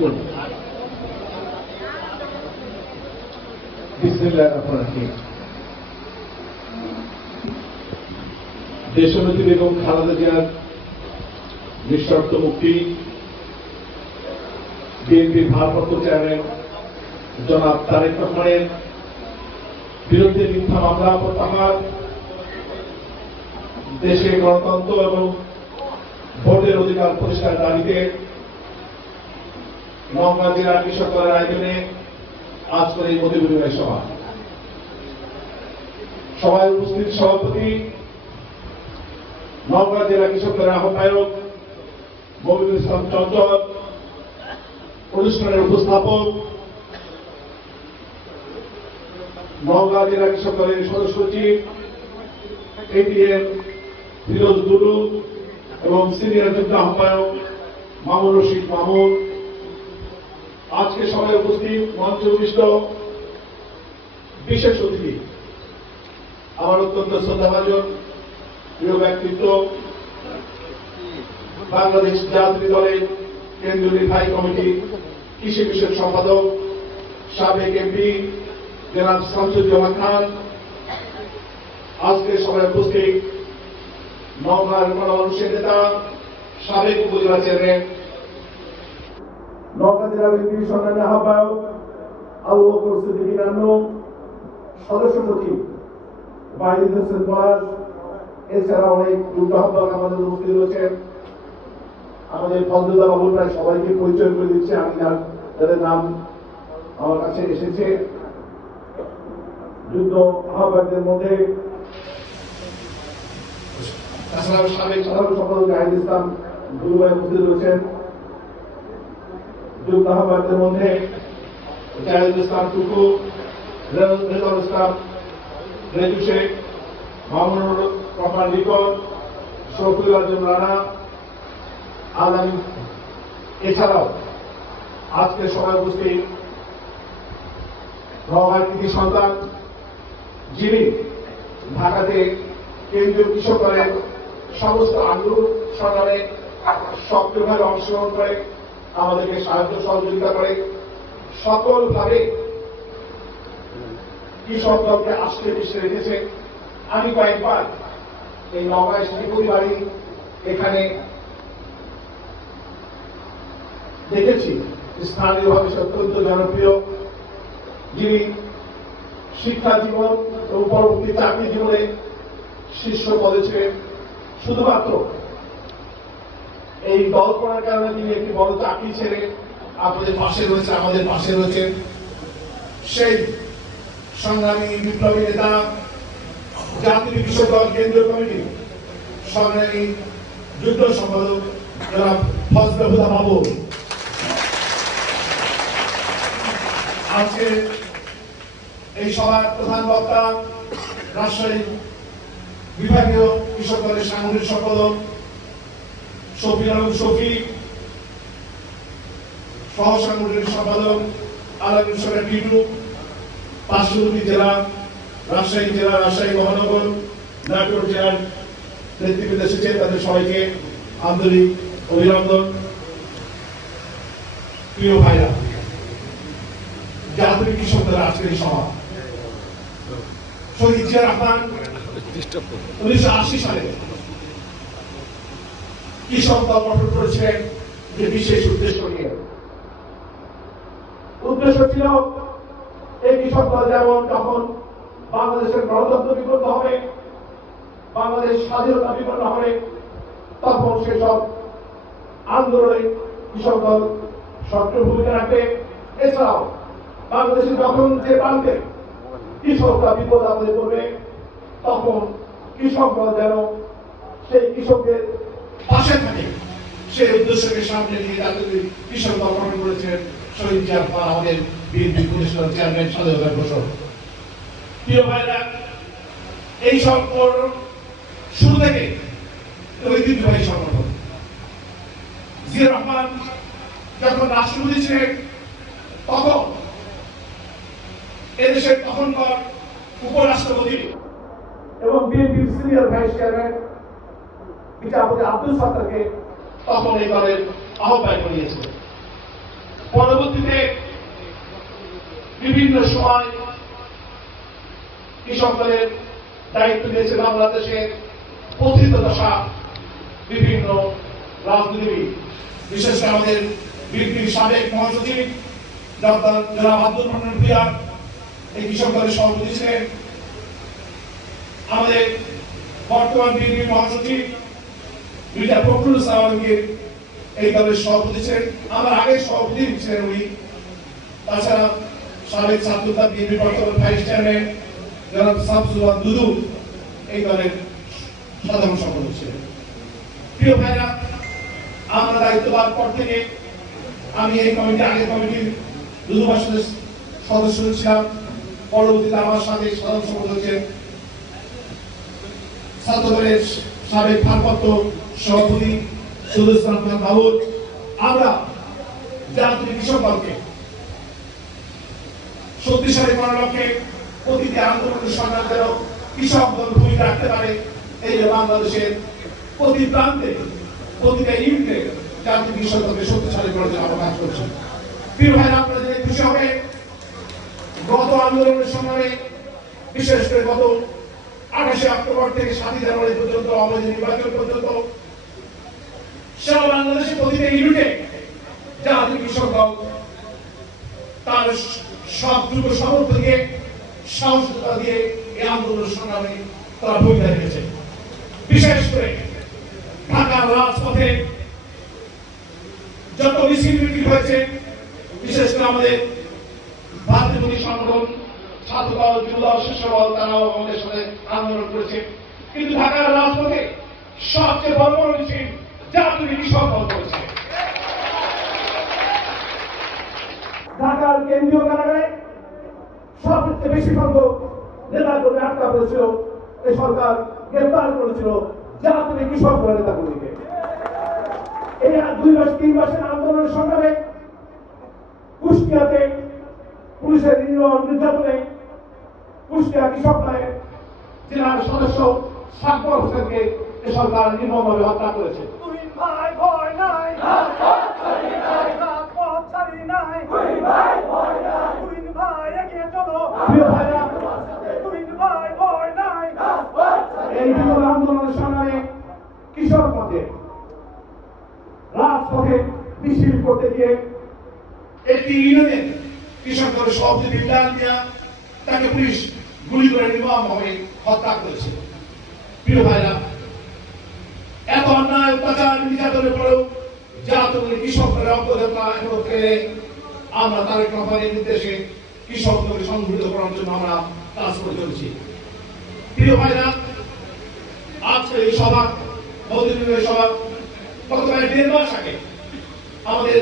করি। বিসমিল্লাহির রহমানির রহিম। দেশনেত্রী বেগম খালেদা জিয়ার নিঃশর্ত মুক্তি, বিএনপির ভারপ্রাপ্ত চেয়ারম্যান জনাব তারেক রহমানের বিরুদ্ধে মিথ্যা মামলা প্রত্যাহার, দেশে গণতন্ত্র এবং ভোটের অধিকার প্রতিষ্ঠার দাবিতে নওগাঁ জেলা কৃষক দলের আয়োজনে আজকের এই মত বিনিময় সভা। সভায় উপস্থিত সভাপতি, নওগাঁ জেলা কৃষক দলের আহ্বায়ক মবিনুল ইসলাম চঞ্চল, অনুষ্ঠানের উপস্থাপক নওগাঁ জেলা কৃষক দলের সদস্য সচিব এটিএম ফিরোজ দুলু এবং সিনিয়র যুগ্ম আহ্বায়ক মামুন রশিদ মামুন, আজকে সভায় উপস্থিত মঞ্চ উপবিষ্ট বিশেষ অতিথি, আমার অত্যন্ত শ্রদ্ধাভাজন প্রিয় ব্যক্তিত্ব, বাংলাদেশ জাতীয় দলের কেন্দ্রীয় নির্বাহী কমিটি কৃষি বিষয়ক সম্পাদক সাবেক এমপি জনাব শামসুজ্জামান খান, আজকে সভায় উপস্থিত নওগাঁর গণমানুষের নেতা সাবেক উপজেলা চেয়ারম্যান নওগাঁ জেলা বিএনপির সংগ্রামী আহ্বায়ক আবু বকর সিদ্দিকী নান্নু, সদস্য সচিব ওয়াহিদ হোসেন পলাশ, এছাড়া অনেক যুগ্ম আহ্বায়ক আমাদের উপস্থিত রয়েছেন। আমাদের ফজলুল্লাহ বাবু প্রায় সবাইকে পরিচয় করে দিচ্ছে, আমি যাদের নাম আমার কাছে এসেছে। যুদ্ধ আহ্বায়কদের মধ্যে সাবেক সাধারণ সম্পাদক জাহিদ ইসলাম গুরুভাই উপস্থিত রয়েছেন। যুদ্ধ আহ্বায়কদের মধ্যে জাহিদ ইসলাম টুকু, রেজাউল ইসলাম রেজু শেখ, মামুনুর রহমান রিপন, শফিউল আজম রানা, আলামী, এছাড়াও আজকে সবাই উপস্থিত নওগাঁর কৃতি সন্তান, যিনি ঢাকাতে কেন্দ্রীয় কৃষক দলের সমস্ত আন্দোলন সংগ্রামে সক্রিয়ভাবে অংশগ্রহণ করে আমাদেরকে সাহায্য সহযোগিতা করে, সকলভাবে কৃষক দলকে আষ্টে পৃষ্ঠে রেখেছে। আমি কয়েকবার এই নওগাঁ শ্রীপুরি বাড়ি এখানে দেখেছি, স্থানীয়ভাবে অত্যন্ত জনপ্রিয়, যিনি শিক্ষা জীবন এবং পরবর্তী চাকরি জীবনে শীর্ষ পদে ছিলেন। শুধুমাত্র এই দল করার কারণে তিনি একটি বড় চাকরি ছেড়ে আপনাদের পাশে রয়েছে, আমাদের পাশে রয়েছে। সেই সংগ্রামী বিপ্লবী নেতা, জাতীয় কৃষক দল কেন্দ্রীয় কমিটি সংগ্রামী যুগ্ম সম্পাদক জনাব ফজলুল্লাহ বাবু, আজকে এই সভার প্রধান বক্তা রাজশাহী বিভাগীয় কৃষক দলের সাংগঠনিক সম্পাদক শফিউল আলম শফি, সহ সাংগঠনিক সম্পাদক আলামিন সরকার টিটু, পার্শ্ববর্তী জেলা রাজশাহী জেলা, রাজশাহী মহানগর, নাটোর জেলার নেতৃবৃন্দ এসেছেন, তাদের সবাইকে আন্তরিক অভিনন্দন। প্রিয় ভাইরা, জাতীয় কৃষক দলের আজকের এই সভা শহীদ জিয়া রহমান 1980 সালে কৃষক দল গঠন করেছিলেন যে বিশেষ উদ্দেশ্য নিয়ে। উদ্দেশ্য ছিল এই কৃষক দল যেমন যখন বাংলাদেশের গণতন্ত্র বিপন্ন হবে, বাংলাদেশ স্বাধীনতা বিপন্ন হবে, তখন সেসব আন্দোলনে কৃষক দল সক্রিয় ভূমিকা রাখবে। এছাড়াও বাংলাদেশে যখন যে প্রান্তে কৃষকরা বিপদ আপদে পড়বে, তখন কৃষক দল যেন সেই কৃষকদের পাশে থাকে, সেই উদ্দেশ্যকে সামনে নিয়ে জাতীয় কৃষক দল গঠন করেছেন শহীদ জিয়া রহমান, আমাদের বিএনপি প্রতিষ্ঠাতা চেয়ারম্যান স্বাধীনতার ঘোষক। প্রিয় ভাইরা, এই সব শুরু থেকে ঐতিহ্যবাহী সংগঠন। জিয়া রহমান যখন রাষ্ট্রপতি ছিলেন, তখন এদেশের তখনকার উপরাষ্ট্রপতি এবং বিএনপির সিনিয়র ভাইস চেয়ারম্যান বিচারপতি আব্দুল সত্তারকে তখন এই দলের আহ্বায়ক করিয়েছিলেন। পরবর্তীতে বিভিন্ন সময় কৃষক দলের দায়িত্ব দিয়েছে বাংলাদেশের পতিত দশা বিভিন্ন রাজনীতিবিদ, বিশেষ করে আমাদের বিএনপির সাবেক মহাসচিব জনাব আব্দুল রহমান ভূঁইয়া এই কৃষক দলের সভাপতি ছিলেন। আমাদের বর্তমান বিএনপি মহাসচিব মির্জা ফখরুল ইসলাম আলমগীর এই দলের সভাপতি ছিলেন, আমার আগের সভাপতি ছিলেন উনি। তাছাড়া সাবেক ছাত্রদল বিএনপি বর্তমান ভাইস চেয়ারম্যান জনাব শামসুল দুদু এই দলের সাধারণ সম্পাদক ছিলেন। প্রিয় ভাইরা, আমরা দায়িত্ব পাওয়ার পর থেকে আমি এই কমিটি আগের কমিটির দুদু বাসনের সদস্য ছিলাম। পরবর্তীতে আমার সাথে সাধারণ সম্পাদক হচ্ছেন ছাত্রদলের সাবেক ভারপ্রাপ্ত সভাপতি সুদুল ইসলাম বাবুল। আমরা জাতীয় কৃষক দলকে শক্তিশালী করার লক্ষ্যে প্রতিটি আন্দোলনের সরকার যেন কৃষক দল ভূমিকা রাখতে পারে, এই যে বাংলাদেশের প্রতি প্রান্তে প্রতিটা ইউনিটে জাতীয় কৃষক দলকে শক্তিশালী করার জন্য আমরা কাজ করছি। প্রিয় ভাইরা, আপনারা জেনে খুশি হবে, গত আন্দোলনের সময় বিশেষ করে গত 28 অক্টোবর থেকে 7 জানুয়ারি পর্যন্ত অবৈধ নির্বাচন পর্যন্ত সারা বাংলাদেশের প্রতিটা ইউনিটে জাতীয় কৃষক দল তার সবটুকু সামর্থ্য দিয়ে সাহসিকতা দিয়ে এই আন্দোলনের সংগ্রামে তারা ভূমিকা রেখেছে। বিশেষ করে ঢাকার রাজপথে যত মিছিল মিটিং হয়েছে, বিশেষ করে আমাদের ভাতৃপ্রতি সংগঠন ছাত্রদল, যুবদল, শিষ্যদল তারাও আমাদের সাথে আন্দোলন করেছে। কিন্তু ঢাকার রাজপথে সবচেয়ে বড় বড় মিছিল জাতীয় কৃষক দল করেছে। ঢাকার কেন্দ্রীয় কারাগারে সবচেয়ে বেশি সংখ্যক নেতাকর্মী আটকা পড়েছিল, এই সরকার গ্রেফতার করেছিল জাতীয় কৃষক দলের নেতাকর্মীকে। এই 2-3 মাসের আন্দোলনের সংগ্রামে কুষ্টিয়াতে পুলিশের নির্যাতনে কুষ্টিয়া কৃষক দলের জেলার সদস্য সাকবর হোসেনকে এ সরকার নির্মমভাবে হত্যা করেছে। এই বিরোধ আন্দোলনের সংগ্রামে কৃষক পথে রাজপথে মিছিল করতে গিয়ে একটি ইউনিয়নের কৃষক দলের সভাপতি বিল্লাল মিয়া তাকে পুলিশ গুলি করে নির্মমভাবে হত্যা করেছে। প্রিয় ভাইরা, এত অন্যায় অত্যাচার নির্যাতনের পরেও জাতীয় কৃষকদের অগ্রযাত্রা এখনো ফেলে আমরা তারেক রহমানের নির্দেশে কৃষকদের সংগঠিত করার জন্য আমরা কাজ করে চলেছি। প্রিয় ভাইরা, আজকে এই সভা বহুদিনের সভা গত 1.5 মাস আগে আমাদের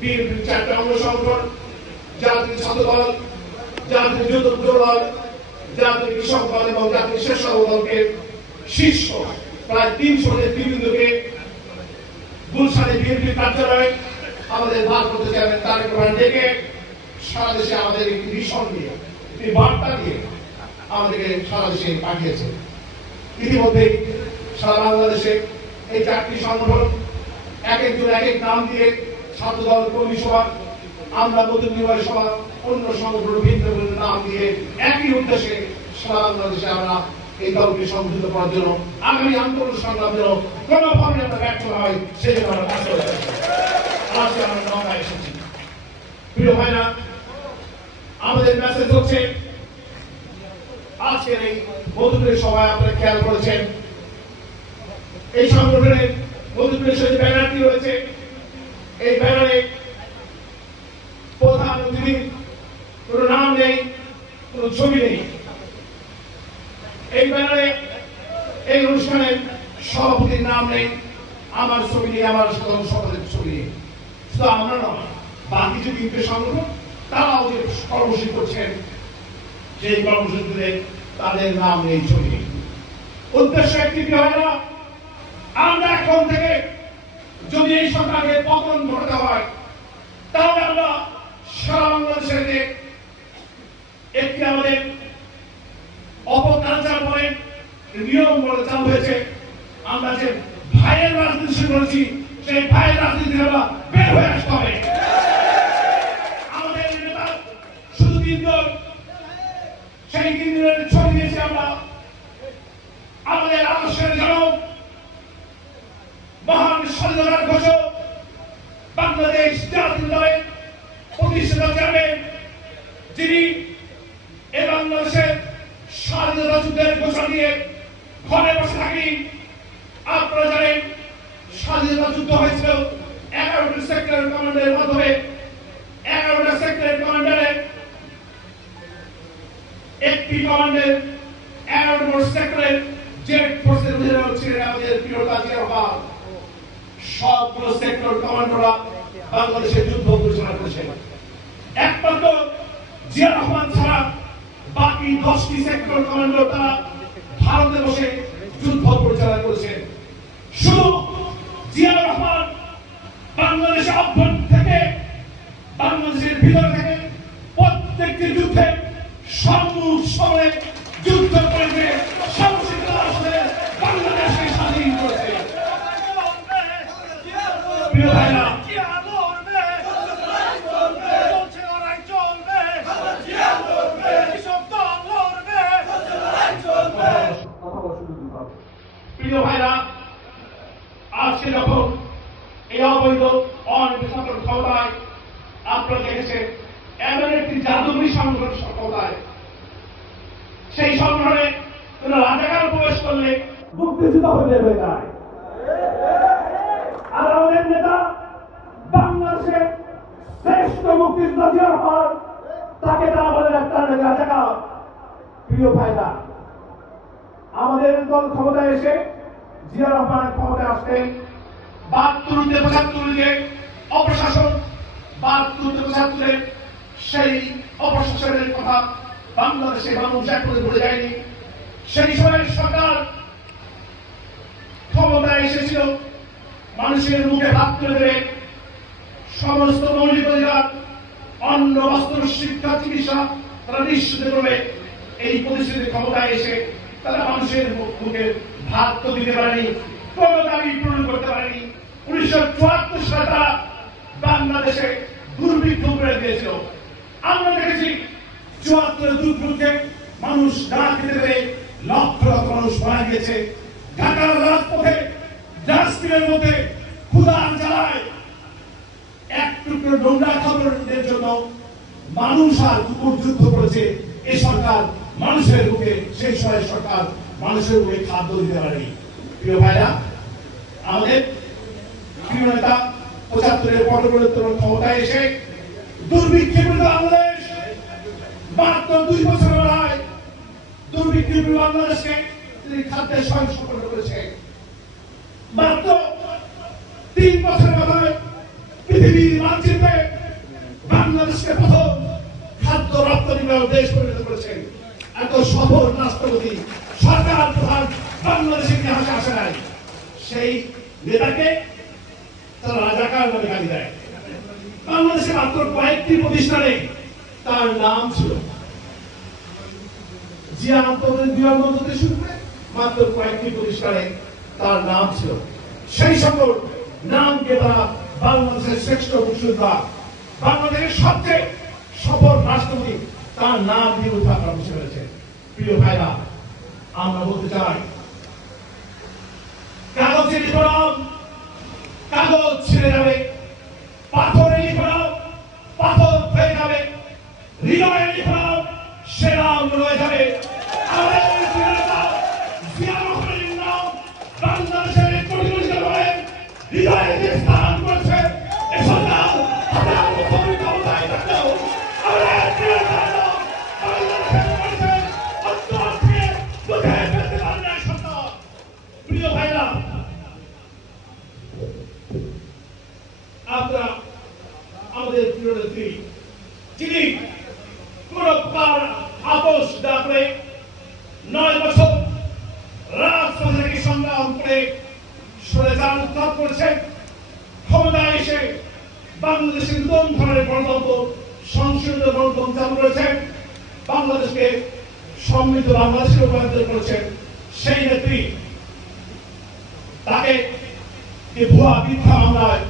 বিএনপির 4টা অঙ্গ সংগঠন জাতীয় ছাত্রদল, জাতীয় যুব দল, জাতীয় কৃষক দল এবং জাতীয় স্বেচ্ছাসেবক দলকে শীর্ষ প্রায় 300 নেতৃবৃন্দকে গুলশানে বিএনপির কার্যালয়ে আমাদের ভারপ্রাপ্ত চেয়ারম্যান তারেক রহমান ডেকে সারা দেশে আমাদের একটি মিশন দিয়ে, একটি বার্তা দিয়ে আমাদেরকে সারা দেশে পাঠিয়েছে। ইতিমধ্যে সারা বাংলাদেশে এই 4টি সংগঠন এক একজন এক এক নাম দিয়ে ছাত্রদল, কর্মী সভা, আমরা প্রতিনিধি সভা, অন্য সংগঠন ভিন্ন ভিন্ন নাম দিয়ে একই উদ্দেশ্যে সারা বাংলাদেশে আমরা এই দলকে সংগঠিত করার জন্য আগামী আন্দোলন সংগ্রাম যেন কোনোভাবে আমরা ব্যর্থ হয় সেই জন্য আমরা কাজ করে যাচ্ছি। আজকে আমরা নওগাঁয় এসেছি। প্রিয় ভাইরা, আমাদের মেসেজ হচ্ছে আজকের এই মধুপুরের সভায় আপনারা খেয়াল করেছেন এই সংগঠনের মধুপুরের যে ব্যানারটি রয়েছে, এই ব্যানারে প্রধান অতিথির কোনো নাম নেই, কোনো ছবি নেই। এই ব্যানারে এই অনুষ্ঠানের সভাপতির নাম নেই, আমার ছবি নেই, আমার সাধারণ সম্পাদকের ছবি নেই। শুধু আমরা নয়, বাকি যে বিএনপি সংগঠন তারাও যে কর্মসূচি করছেন সেই কর্মসূচিতে তাদের নাম নেই, ছবি নেই। উদ্দেশ্য একটি হয় না, আমরা এখন থেকে যদি এই সরকারকে পতন ঘটাতে হয় তাহলে আমরা সারা বাংলাদেশের একটি আমাদের অপকালচার বলে নিয়ম বলে চালু হয়েছে। আমরা যে ভাইয়ের রাজনীতি শুরু করেছি সেই ভাইয়ের রাজনীতি আমরা বের হয়ে আসতে হবে। যিনি এ বাংলাদেশের স্বাধীনতা যুদ্ধের ঘোষণা দিয়ে ঘরে বসে থাকি। আপনারা জানেন স্বাধীনতা যুদ্ধ হয়েছিল 11টি সেক্টরের কমান্ডারের মাধ্যমে। 11টা সেক্টরের কমান্ডারের একটি কমান্ডার 11 নম্বর সেক্টরের জেড ফোর্সের অধিনায়ক ছিলেন আমাদের প্রিয় জিয়া রহমান। সবগুলো সেক্টর কমান্ডাররা বাংলাদেশের যুদ্ধ পরিচালনা করেছেন। একমাত্র জিয়া রহমান ছাড়া বাকি 10টি সেক্টর কমান্ডার তারা ভারতে বসে যুদ্ধ পরিচালনা করেছেন। শুধু জিয়া রহমান বাংলাদেশের অভ্যন্তর থেকে, বাংলাদেশের ভিতর থেকে প্রত্যেকটি যুদ্ধে সম্মুখ সমরে যুদ্ধ করেছে, বাংলাদেশকে স্বাধীন করেছে। প্রিয় ভাইরা, প্রিয় ভাইরা, আজকে যখন এই অবৈধ অনির্বাচিত ক্ষমতায় আপনারা দেখেছেন এমন একটি জাদুঘরী সংগঠন ক্ষমতায়, সেই সংগঠনে কোন রাজাকার প্রবেশ করলে মুক্তিযুদ্ধ হয়ে যায়। আর আমাদের নেতা বাংলাদেশের শ্রেষ্ঠ মুক্তিযোদ্ধা জিয়া রহমান, তাকে তারা বলেন একটা রাজাকার। প্রিয় ভাইরা, আমাদের দল ক্ষমতায় এসে জিয়া রহমান ক্ষমতায় আসতেন 72-75 অপশাসন, 72-75 সেই অপশাসনের কথা বাংলাদেশের মানুষ এখনো ভুলে যায়নি। সেই সময়ের সরকার ক্ষমতায় এসেছিল মানুষের মুখে ভাত তুলে দেবে, সমস্ত মৌলিক অধিকার, অন্ন, বস্ত্র, শিক্ষা, চিকিৎসা তারা নিশ্চিত করবে। এই পরিস্থিতি ক্ষমতায় এসে তারা মানুষের মুখে ভাত তো দিতে পারেনি, কোন দাবি পূরণ করতে পারেনি। 1974 সালে তারা বাংলাদেশে দুর্ভিক্ষ করে দিয়েছিল। আমরা দেখেছি 74 দুর্ভিক্ষে মানুষ না খেতে পেরে লক্ষ লক্ষ মানুষ মারা গিয়েছে। ঢাকার রাজপথে ডাস্টবিনের মধ্যে ক্ষুধার জ্বালায় এক টুকরো নোংরা খাবারের জন্য মানুষ আর কুকুর যুদ্ধ করেছে। এই সরকার মানুষের মুখে, সেই সময় সরকার মানুষের মুখে খাদ্য দিতে পারেনি। প্রিয় ভাইরা, আমাদের প্রিয় নেতা 75-এর পরবর্তী ক্ষমতায় এসে দুর্ভিক্ষে বাংলাদেশ মাত্র 2 বছর বেলায় দুর্ভিক্ষে বাংলাদেশকে তিনি খাদ্যের স্বয়ংসম্পূর্ণ করেছে। মাত্র 3 বছর মাথায় পৃথিবীর মানচিত্রে বাংলাদেশকে প্রথম খাদ্য রপ্তানিকারক দেশ পরিণত করেছেন। এত সফল রাষ্ট্রপতি সরকার প্রধান বাংলাদেশের ইতিহাসে আসে নাই। সেই নেতাকে তারা রাজাকার নামে গালি দেয়। বাংলাদেশে মাত্র কয়েকটি প্রতিষ্ঠানে তার নাম ছিল। জিয়া আন্তর্জাতিক বিমানবন্দর থেকে শুরু করে মাত্র কয়েকটি প্রতিষ্ঠানে তার নাম ছিল। সেই সকল নামকে তারা বাংলাদেশের শ্রেষ্ঠ মুক্তিযোদ্ধা, বাংলাদেশের সবচেয়ে সফল রাষ্ট্রপতি তার নাম দিয়ে উদ্ঘাটন করেছে। প্রিয় ভাইরা, আমরা বলতে চাই কাগজে লিখলাম কাগজ ছিঁড়ে যাবে, পাথরে লিখলাম পাথর হয়ে যাবে, হৃদয়ে লিখলাম সে নাম রয়ে যাবে। আমাদের জিয়া রহমানের নাম বাংলাদেশের হৃদয়ে স্থান করেছে। এসব নাম ক্ষমতায় থাকলেও প্রিয় ভাইরা, আপনারা আমাদের প্রিয় নেত্রী যিনি কোন আপোষ না করে 9 বছর রাজপথে থেকে সংগ্রাম করে সরে যান উত্থাপ করেছেন, ক্ষমতায় এসে বাংলাদেশের নতুন ধরনের গণতন্ত্র, সংশোধিত গণতন্ত্র চালু করেছেন, বাংলাদেশকে সমৃদ্ধ বাংলাদেশে রূপান্তর করেছেন। সেই নেত্রী তাকে যে ভুয়া মিথ্যা মামলায়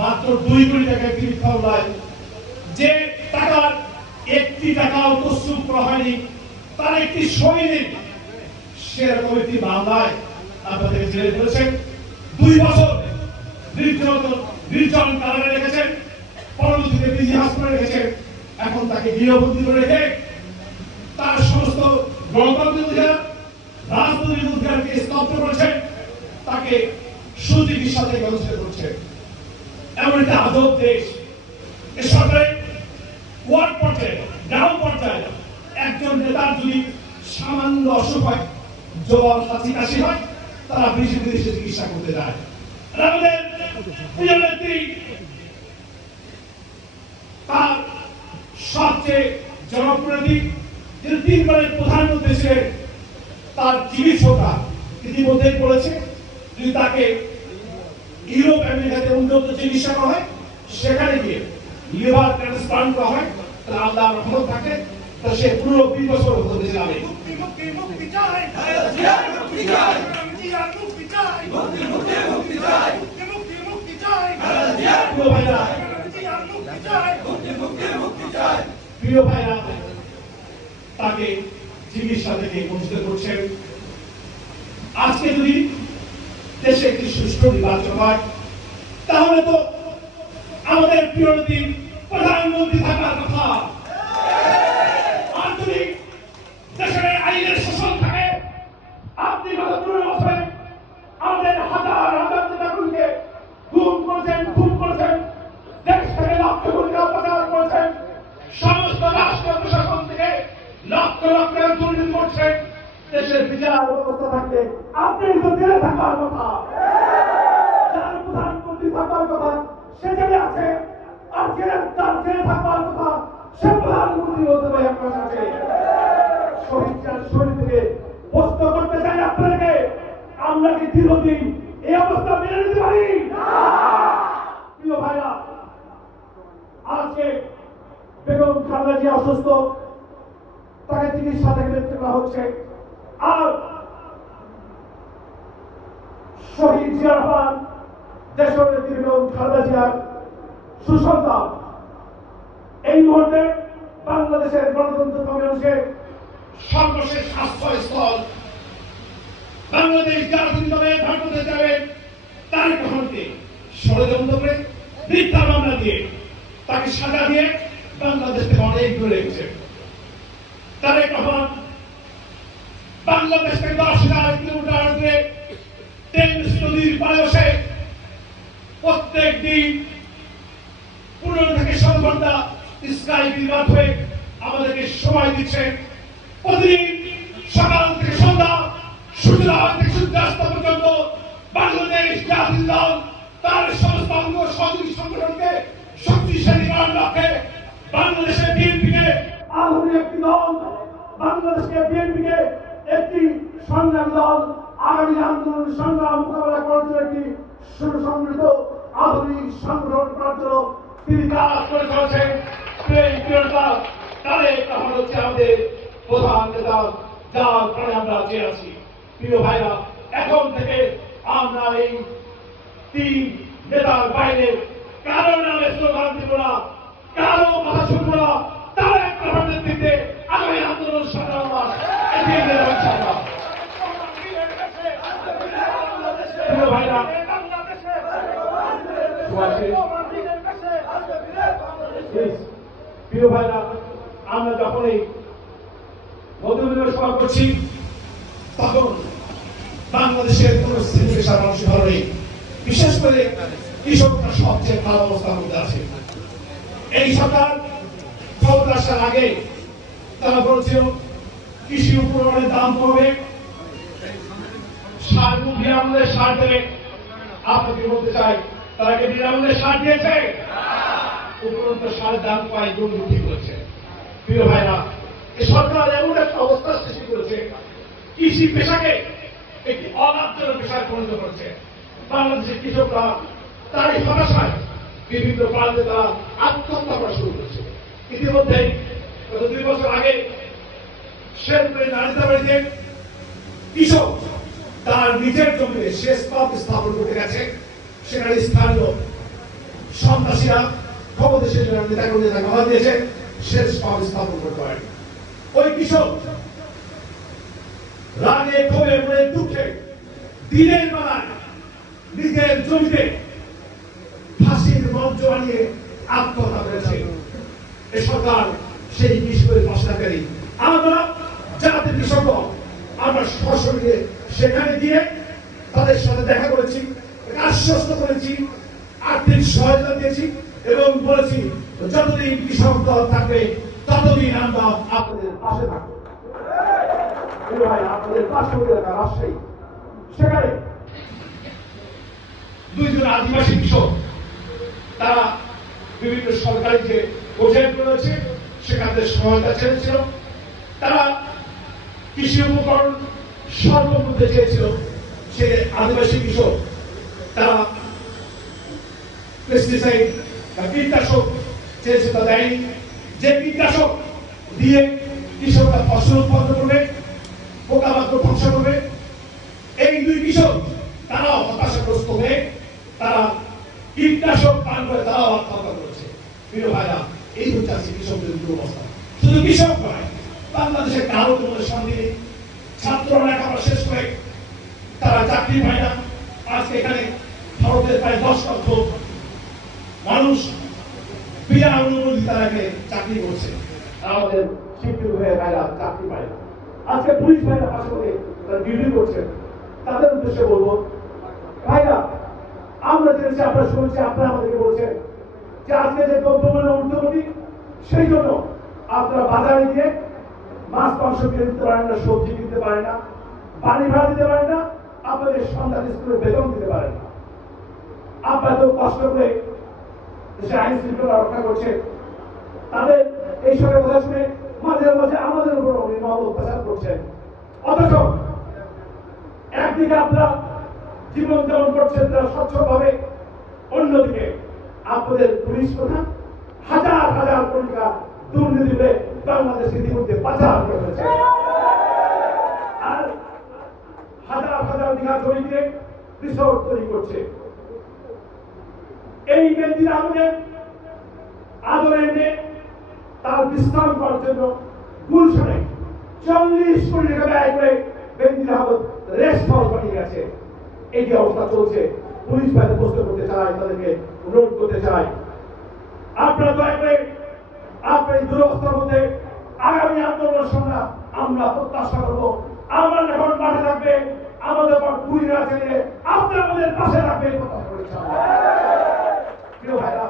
মাত্র 2 কোটি টাকা মিথ্যা মামলায় যে টাকার 1টি টাকাও তসরুপ করা হয়নি, তার একটি সৈনিক সেরকম একটি মামলায় আপনাদের জেলে করেছেন। 2 বছর নির্জন কারাগারে রেখেছেন, পরবর্তীতে পিজি হাসপাতালে রেখেছেন। এখন তাকে গৃহবন্দী করে রেখে তার সমস্ত গণতান্ত্রিক অধিকার, রাজনৈতিক অধিকারকে স্তব্ধ করেছে, তাকে সুচিকিৎসা থেকে বঞ্চিত করছে। এমন একটা আজব দেশ। এ সরকারের ওয়ার্ড পর্যায়ে, গ্রাম পর্যায়ে একজন নেতার যদি সামান্য অসুখ হয়, জ্বর, হাঁচি, কাশি হয়, তারা বিদেশে চিকিৎসা করতে যায়। আমাদের প্রিয় নেত্রী তার সবচেয়ে জনপ্রিয় দিক, যিনি 3 বারের প্রধানমন্ত্রী ছিলেন, তার চিকিৎসকরা ইতিমধ্যে বলেছে যদি তাকে ইউরোপ আমেরিকাতে উন্নত চিকিৎসা করা হয়, সেখানে গিয়ে লিভার ট্রান্সপ্লান্ট করা হয়, তাহলে আল্লাহর রহমত থাকে, তো সে 15-20 বছর হতে যাবে। মুক্তি চাই, মুক্তি চাই, মুক্তি চাই, মুক্তি চাই, মুক্তি চাই, প্রিয় ভাইরা, প্রিয় ভাইরা, তাকে চিকিৎসা থেকে বঞ্চিত করছেন। আজকে যদি দেশে একটি সুষ্ঠু নির্বাচন হয়, তাহলে তো আমাদের প্রিয় নেত্রী প্রধানমন্ত্রী থাকার কথা। আর যদি দেশের আইনের শাসন থাকে, আপনি গত 15 বছরে আমাদের হাজার হাজার নেতাগুলিকে গুম করেছেন, খুন করেছেন, দেশ থেকে লক্ষ কোটি টাকা পাচার করেছেন, সমস্ত রাষ্ট্র প্রশাসন থেকে লক্ষ লক্ষ দুর্নীতি করছেন। দেশের বিচার ব্যবস্থা থাকলে আপনি তো জেলে থাকার কথা, যার প্রধানমন্ত্রী থাকার কথা সে জেলে আছে, আর তার জেলে থাকার কথা সে প্রধানমন্ত্রী হতে হবে। আপনার কাছে শরীর থেকে প্রশ্ন করতে চাই আপনাদেরকে, আমরা কি দীর্ঘদিন এই অবস্থা মেনে নিতে পারি? প্রিয় ভাইরা, আজকে বেগম খালেদা জিয়া অসুস্থ, তাকে চিকিৎসা থেকে মুক্ত করা হচ্ছে। আর শহীদ জিয়া রহমান, দেশনেত্রী বেগম খালেদা জিয়ার সুসন্তান, এই মুহূর্তে বাংলাদেশের গণতন্ত্র কমিশনের সর্বশেষ আশ্রয়স্থল বাংলাদেশ জাতীয়ভাবে ভারতে যাবে, তার গ্রহণকে ষড়যন্ত্র করে মিথ্যা মামলা দিয়ে তাকে সাজা দিয়ে বাংলাদেশ থেকে অনেক দূরে রেখেছে। তারেক রহমান বাংলাদেশ থেকে 10,000 কিলোমিটার দূরে টেমস নদীর পাড়ে বসে প্রত্যেক দিন 15 থেকে 16 ঘন্টা স্কাইপের মাধ্যমে আমাদেরকে সময় দিচ্ছে। প্রতিদিন সকাল থেকে সন্ধ্যা, সূর্যোদয় থেকে সূর্যাস্ত পর্যন্ত বাংলাদেশ জাতীয় দল তার সমস্ত অঙ্গ সহযোগী সংগঠনকে শক্তিশালী করার লক্ষ্যে বাংলাদেশের বিএনপিকে আধুনিক একটি দল, বাংলাদেশকে বিএনপিকে একটি সংগ্রামী দল, আগামী আন্দোলন সংগ্রাম মোকাবেলা করার জন্য একটি সুসংগঠিত আধুনিক সংগঠন করার জন্য তিনি কাজ করে চলেছেন। তারেক রহমান হচ্ছে আমাদের প্রধান নেতা, যার কারণে আমরা যে আছি। প্রিয় ভাইরা, এখন থেকে আমরা এই 3 নেতার বাইরে কারো নামে স্লোগান দিব না, কারো কথা শুনবো না। তারেক রহমানের নেতৃত্বে আগামী আন্দোলন সংগ্রাম এগিয়ে নিয়ে যাবে ইনশাআল্লাহ। প্রিয় ভাইরা, প্রিয় ভাইরা, আমরা যখন এই মধুমিলন সভা করছি, তখন বাংলাদেশের কোন শ্রেণী পেশার মানুষ ভালো নেই, বিশেষ করে কৃষকরা সবচেয়ে খারাপ অবস্থার মধ্যে আছে। এই সরকার ক্ষমতা আসার আগে তারা বলছিল কৃষি উপকরণের দাম কমবে, সার বিনামূল্যে সার দেবে। আপনাকে বলতে চাই, তারা কি বিনামূল্যে সার দিয়েছে? উপরন্ত সারের দাম কয়েক গুণ বৃদ্ধি করেছে। প্রিয় ভাইরা, এই সরকার এমন একটা অবস্থা সৃষ্টি করেছে, কৃষি পেশাকে একটি অলাভজনক পেশায় পরিণত করেছে। বাংলাদেশের কৃষকরা তারই হতাশায় বিভিন্ন প্রান্তে তারা আত্মহত্যা করা শুরু করেছে। ইতিমধ্যে গত 2 বছর আগে শেরপুরে নারিতাবাড়িতে কৃষক তার নিজের জমিতে শেষ পাম্প স্থাপন করতে গেছে। সেখানে স্থানীয় সন্ত্রাসীরা ক্ষমতাসীন নেতাকর্মীদের বাধা দিয়েছে, শেষ পাম্প স্থাপন করতে পারেন। ওই কৃষক রাগে ক্ষোভে মনে দুঃখে দিনের বেলায় নিজের জমিতে ফাঁসির মঞ্চ বানিয়ে আত্মহত্যা করেছে। এই সরকার সেই কৃষকের পাশে থাকেনি। আমরা জাতির কৃষক আমরা সরাসরি সেখানে গিয়ে তাদের সাথে দেখা করেছি, আশ্বস্ত করেছি, আর্থিক সহায়তা দিয়েছি এবং বলেছি যতদিন কৃষক দল থাকবে ততদিন আমরা আপনাদের পাশে থাকবো। আপনাদের পার্শ্ববর্তী এলাকা রাজশাহী, সেখানে দুইজন আদিবাসী কৃষক তারা বিভিন্ন সরকারি যে প্রজেক্ট রয়েছে সেখানে সহায়তা চেয়েছিল। তারা কৃষি উপকরণ স্বল্প মূল্যে চেয়েছিল। সে আদিবাসী কৃষক তারা পেস্টিসাইড বা কীটনাশক চেয়েছে, তা দেয়নি। যে কীটনাশক দিয়ে কৃষকরা ফসল উৎপন্ন করবে, পোকামাকড় ধ্বংস করবে, এই দুই কৃষক তারাও হতাশাগ্রস্ত হয়ে তারা কীটনাশক পান করে তারাও আত্মহত্যা করেছে। প্রিয় ভাইরা, এই হচ্ছে আজকে কৃষকদের দুরবস্থা। শুধু কৃষক নয়, বাংলাদেশের কারো জীবনে শান্তি নেই। ছাত্ররা লেখাপড়া শেষ করে তারা চাকরি পায় না। আজকে এখানে ভারতের প্রায় 10 লক্ষ মানুষ বিনা অনুমতি তারা এখানে চাকরি করছে। আমাদের শিক্ষিত হয়ে ভাইরা চাকরি পায় না। আজকে পুলিশ ভাইরা পাশে করে তারা ডিউটি করছেন। তাদের উদ্দেশ্যে বলবো, ভাইরা আমরা জেনেছি, আপনারা শুনেছি, আপনারা আমাদেরকে বলছেন যে আজকে যে দ্রব্যমূল্য ঊর্ধ্বগতি, সেই জন্য আপনারা বাজারে গিয়ে মাছ মাংস কিনে দিতে পারেন না, সবজি কিনতে পারেন না, বাড়ি ভাড়া দিতে পারেন না, আপনাদের সন্তান স্কুলের বেতন দিতে পারেন না। আপনারা তো কষ্ট করে দেশে আইন শৃঙ্খলা রক্ষা করছে, তাদের এই সবের কথা শুনে মাঝে মাঝে আমাদের উপর নির্মম অত্যাচার করছেন। অথচ একদিকে আপনারা জীবন যাপন করছেন তারা স্বচ্ছভাবে, অন্যদিকে আপনাদের পুলিশ প্রধান হাজার হাজার কোটি টাকা দুর্নীতিতে বাংলাদেশ ইতিমধ্যে পাচার করে ফেলেছে। আর হাজার হাজার বিঘা জমিতে রিসোর্ট তৈরি করছে। এই ব্যক্তিরা আমাদের আদরে এনে তার বিশ্রাম করার জন্য গুলশানে 40 কোটি টাকা ব্যয় করে ব্যক্তিরা রেস্ট হাউস বানিয়ে গেছে। এই যে অবস্থা চলছে, পুলিশ ভাইদের প্রশ্ন করতে চাই, তাদেরকে অনুরোধ করতে চাই, আপনারা দয়া করে আপনার দুরবস্থার মধ্যে আগামী আন্দোলনের সময় আমরা প্রত্যাশা করবো আমরা যখন মাঠে থাকবে আমাদের পর পুলিশরা চাইলে আপনারা আমাদের পাশে রাখবে। প্রিয় ভাইরা,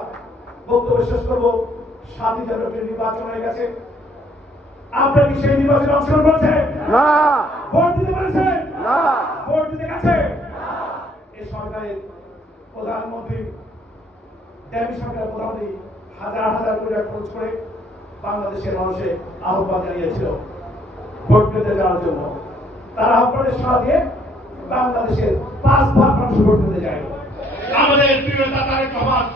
বক্তব্য শেষ করবো। 7 জানুয়ারি নির্বাচন হয়ে গেছে। আপনারা কি সেই নির্বাচনে অংশগ্রহণ করেছেন? না। ভোট দিতে পেরেছেন? না। ভোট দিতে গেছে? এই সরকারের প্রধানমন্ত্রী, ড্যামি সরকারের প্রধানমন্ত্রী হাজার হাজার কোটি টাকা খরচ করে বাংলাদেশের মানুষের আহ্বান জানিয়েছিল ভোট দিতে যাওয়ার জন্য। তারা আহ্বানের সাড়া দিয়ে বাংলাদেশের 5 ভাগ মানুষ ভোট দিতে যায়। আমাদের প্রিয় নেতা তারেক রহমান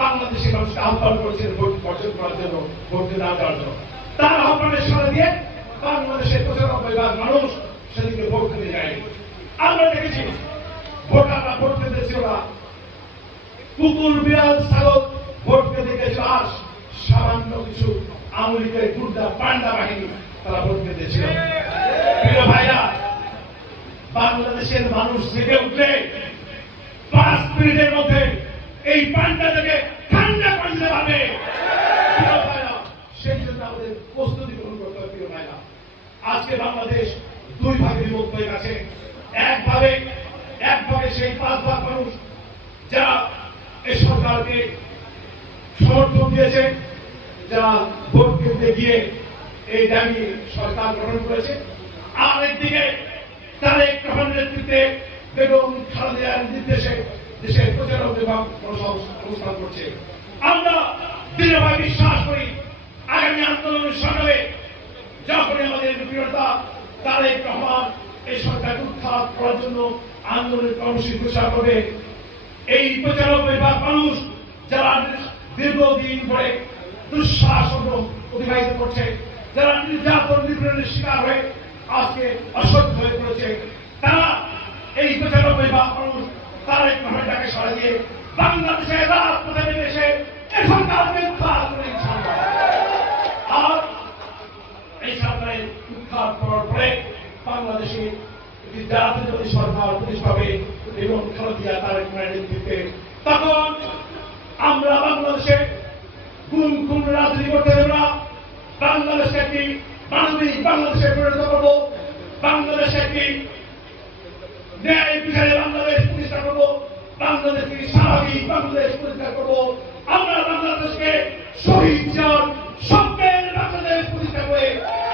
বাংলাদেশের মানুষকে আহ্বান করেছেন ভোট বর্জন করার জন্য, ভোট দিতে না যাওয়ার জন্য। তার আহ্বানের সাড়া দিয়ে বাংলাদেশের 95% মানুষ সেদিকে ভোট দিতে যায়। আমরা দেখেছি ভোটাররা ভোট দিতে ছিল না, কুকুর বিড়াল ছাগল ভোট দিতে গেছিল। আর সামান্য কিছু আওয়ামী লীগের গুন্ডা পান্ডা বাহিনী তারা ভোট দিতেছিল। প্রিয় ভাইরা, বাংলাদেশের মানুষ জেগে উঠলে 5 মিনিটের মধ্যে এই পান্ডাটাকে ঠান্ডা করে দিতে পারবে। প্রিয় ভাইরা, সেই জন্য আমাদের প্রস্তুতি গ্রহণ করতে হবে। প্রিয় ভাইরা, আজকে বাংলাদেশ 2 ভাগে বিভক্ত হয়ে গেছে। এক ভাগে সেই 5 ভাগ মানুষ যারা এই সরকারকে সমর্থন দিয়েছে, যারা ভোট কেন্দ্রে গিয়ে এই দাবি সরকার গ্রহণ করেছে। আর একদিকে তারেক রহমানের নেতৃত্বে বেগম খালেদা জিয়ার নির্দেশে দেশের প্রচারক বিভাগ অবস্থান করছে। আমরা দৃঢ়ভাবে বিশ্বাস করি আগামী আন্দোলনের সংগ্রামে যখনই আমাদের প্রিয়তা তারেক রহমান এই সরকারকে উৎখাত করার জন্য আন্দোলনের কর্মসূচি ঘোষণা করবে, এই প্রচারক বিভাগ মানুষ যারা দীর্ঘদিন ধরে দুঃশাসন অতিবাহিত করছে, যারা নির্যাতন নিপীড়নের শিকার হয়ে আজকে অসহ্য হয়ে পড়েছে, তারা এই প্রচারক বিভাগ মানুষ তারেক রহমানকে সাড়া দিয়ে বাংলাদেশের রাজপথে নেমে এসে এই সরকারকে উৎখাত করে। আর এই সরকারের উৎখাত করার পরে বাংলাদেশে একটি জাতীয়তাবাদী সরকার প্রতিষ্ঠা পাবে এবং খালেদা জিয়া তারেক রহমানের নেতৃত্বে, তখন আমরা বাংলাদেশে গুম কোন রাজনীতি করতে দেব না। বাংলাদেশকে একটি মানবিক বাংলাদেশে পরিণত করবো, বাংলাদেশে একটি ন্যায় বিচারে বাংলাদেশ প্রতিষ্ঠা করবো, বাংলাদেশকে স্বাভাবিক বাংলাদেশ প্রতিষ্ঠা করবো। আমরা বাংলাদেশকে শহীদ জিয়ার স্বপ্নের বাংলাদেশ প্রতিষ্ঠা করে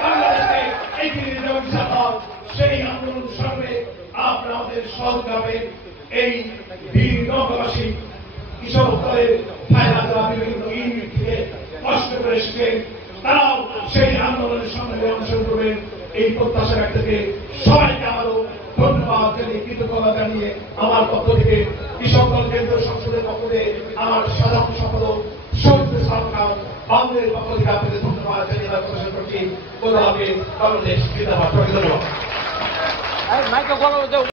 বাংলাদেশকে এগিয়ে নিয়ে যাওয়ার ইচ্ছা, সেই আন্দোলন সামনে আপনারা আমাদের সহযোগিতা এই বীর নগরবাসী কৃষক দলের ভাইরা যারা বিভিন্ন ইউনিট থেকে কষ্ট করে এসেছেন, তারাও সেই আন্দোলনের সঙ্গে অংশগ্রহণ করবেন এই প্রত্যাশা ব্যক্ত থেকে সবাইকে আবারও ধন্যবাদ জানিয়ে কৃতজ্ঞতা জানিয়ে আমার পক্ষ থেকে কৃষক দল কেন্দ্রীয় সংসদের পক্ষ থেকে আমার সাধারণ সম্পাদক শহীদ সরকার বাংলাদেশের পক্ষ থেকে আপনাদের ধন্যবাদ জানিয়ে আমার প্রকাশ করছি। বাংলাদেশ জিন্দাবাদ। ধন্যবাদ।